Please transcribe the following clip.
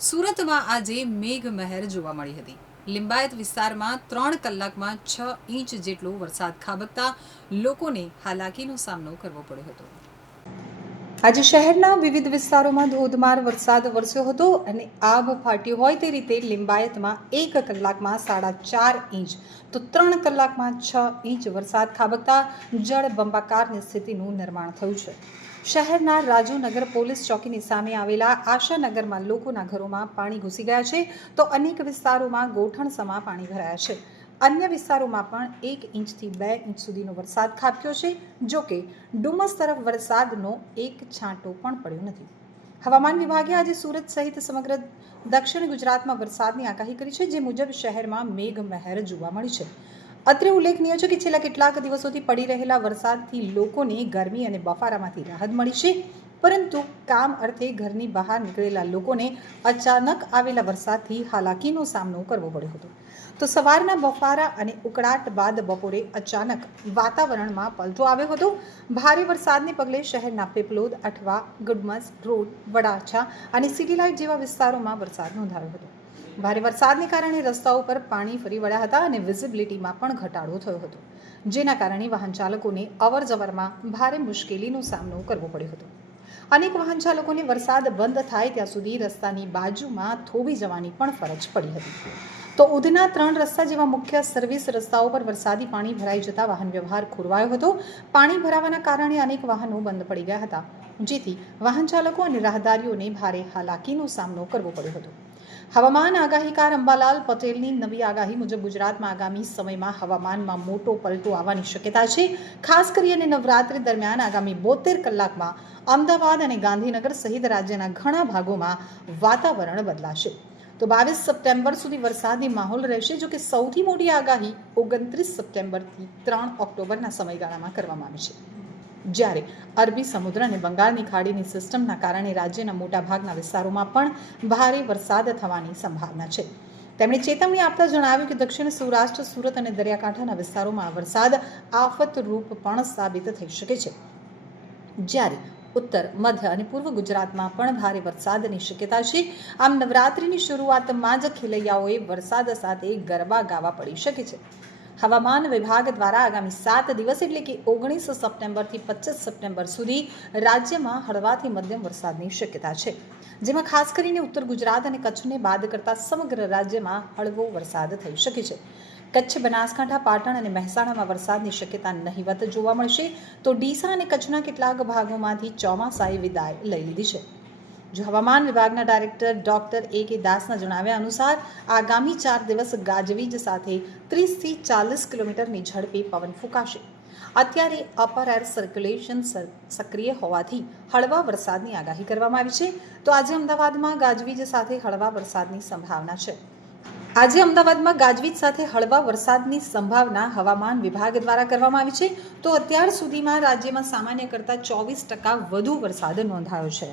સુરતમાં આજે મેઘ મહેર જોવા મળી હતી. લિંબાયત વિસ્તારમાં ત્રણ કલાકમાં છ ઇંચ જેટલો વરસાદ ખાબકતા લોકોને હાલાકીનો સામનો કરવો પડ્યો હતો. આજે શહેરના વિવિધ વિસ્તારોમાં ધોધમાર વરસાદ વરસ્યો હતો અને આભ ફાટ્યું હોય તે રીતે લિંબાયતમાં એક કલાકમાં સાડા ચાર ઇંચ તો ત્રણ કલાકમાં છ ઇંચ વરસાદ ખાબકતા જળ બંબાકારની સ્થિતિનું નિર્માણ થયું છે. શહેરના રાજુનગર પોલીસ ચોકીની સામે આવેલા આશાનગરમાં લોકોના ઘરોમાં પાણી ઘૂસી ગયા છે તો અનેક વિસ્તારોમાં ગોઠણસમા પાણી ભરાયા છે. અન્ય વિસ્તારોમાં પણ એક ઇંચથી બે ઇંચ સુધીનો વરસાદ ખાબક્યો છે, જો કે ડુમસ તરફ વરસાદનો એક છાંટો પણ પડ્યો નથી. હવામાન વિભાગે આજે સુરત સહિત સમગ્ર દક્ષિણ ગુજરાતમાં વરસાદની આગાહી કરી છે, જે મુજબ શહેરમાં મેઘ મહેર જોવા મળી છે. અત્રે ઉલ્લેખનીય છે કે છેલ્લા કેટલાક દિવસોથી પડી રહેલા વરસાદથી લોકોને ગરમી અને બફારામાંથી રાહત મળી છે. પરંતુ કામ અર્થે ઘરની બહાર નીકળેલા લોકોને અચાનક આવેલા વરસાદથી હાલાકીનો સામનો કરવો પડ્યો હતો. તો સવારના બફારા અને ઉકળાટ બાદ બપોરે અચાનક વાતાવરણમાં પલટો આવ્યો હતો. ભારે વરસાદને પગલે શહેરના પીપલોદ, અઠવા, ગુડમસ, રોડ, વડાછા અને સિટી લાઇટ જેવા વિસ્તારોમાં વરસાદ નોંધાયો હતો. ભારે વરસાદને કારણે રસ્તાઓ પર પાણી ફરી વળ્યા હતા અને વિઝિબિલિટીમાં પણ ઘટાડો થયો હતો. જેના કારણે વાહન ચાલકોને અવર જવરમાં ભારે મુશ્કેલીનો સામનો કરવો પડ્યો હતો. અનેક વાહન ચાલકોને વરસાદ બંધ થાય ત્યાં સુધી રસ્તાની બાજુમાં થોભી જવાની પણ ફરજ પડી હતી. તો ઉધના ત્રણ રસ્તા જેવા મુખ્ય સર્વિસ રસ્તાઓ પર વરસાદી પાણી ભરાઈ જતા વાહન વ્યવહાર ખોરવાયો હતો. પાણી ભરાવાના કારણે અનેક વાહનો બંધ પડી ગયા હતા. જેથી વાહન ચાલકો અને રાહદારીઓને ભારે હાલાકીનો સામનો કરવો પડ્યો હતો. હવામાન આગાહીકાર અંબાલાલ પટેલની નવી આગાહી મુજબ ગુજરાતમાં આગામી સમયમાં હવામાનમાં મોટો પલટો આવવાની શક્યતા છે. ખાસ કરીને નવરાત્રી દરમિયાન આગામી બોતેર કલાકમાં અમદાવાદ અને ગાંધીનગર સહિત રાજ્યના ઘણા ભાગોમાં વાતાવરણ બદલાશે. તો બાવીસ સપ્ટેમ્બર સુધી વરસાદી માહોલ રહેશે, જો કે સૌથી મોટી આગાહી ઓગણત્રીસ સપ્ટેમ્બરથી ત્રણ ઓક્ટોબરના સમયગાળામાં કરવામાં આવી છે. જ્યારે અરબી સમુદ્ર અને બંગાળની ખાડીની સિસ્ટમના કારણે રાજ્યના મોટાભાગના વિસ્તારોમાં પણ ભારે વરસાદ થવાની સંભાવના છે. તેમણે ચેતવણી આપતા જણાવ્યું કે દક્ષિણ સૌરાષ્ટ્ર, સુરત અને દરિયાકાંઠાના વિસ્તારોમાં વરસાદ આફતરૂપ પણ સાબિત થઈ શકે છે. જ્યારે ઉત્તર, મધ્ય અને પૂર્વ ગુજરાતમાં પણ ભારે વરસાદની શક્યતા છે, આમ નવરાત્રિની શરૂઆતમાં જ ખેલૈયાઓએ વરસાદ સાથે ગરબા ગાવા પડી શકે છે. હવામાન વિભાગ દ્વારા આગામી સાત દિવસ એટલે કે ઓગણીસ સપ્ટેમ્બરથી પચીસ સપ્ટેમ્બર સુધી રાજ્યમાં હળવાથી મધ્યમ વરસાદની શક્યતા છે. જેમાં ખાસ કરીને ઉત્તર ગુજરાત અને કચ્છને બાદ કરતા સમગ્ર રાજ્યમાં હળવો વરસાદ થઈ શકે છે. કચ્છ, બનાસકાંઠા, પાટણ અને મહેસાણામાં વરસાદની શક્યતા નહીવત જોવા મળશે. તો ડીસા અને કચ્છના કેટલાક ભાગોમાંથી ચોમાસાએ વિદાય લઈ લીધી છે. જો હવામાન વિભાગના ડાયરેક્ટર ડોક્ટર એ કે દાસના જણાવ્યા અનુસાર આગામી ચાર દિવસ ગાજવીજ સાથે ત્રીસથી ચાલીસ કિલોમીટરની ઝડપે પવન ફૂંકાશે અત્યારે અપર એર સર્ક્યુલેશન સક્રિય હોવાથી હળવા વરસાદની આગાહી કરવામાં આવી છે। તો આજે અમદાવાદમાં ગાજવીજ સાથે હળવા વરસાદની સંભાવના છે। આજે અમદાવાદમાં ગાજવીજ સાથે હળવા વરસાદની સંભાવના હવામાન વિભાગ દ્વારા કરવામાં આવી છે। તો અત્યાર સુધીમાં રાજ્યમાં સામાન્ય કરતાં ચોવીસ ટકા વધુ વરસાદ નોંધાયો છે।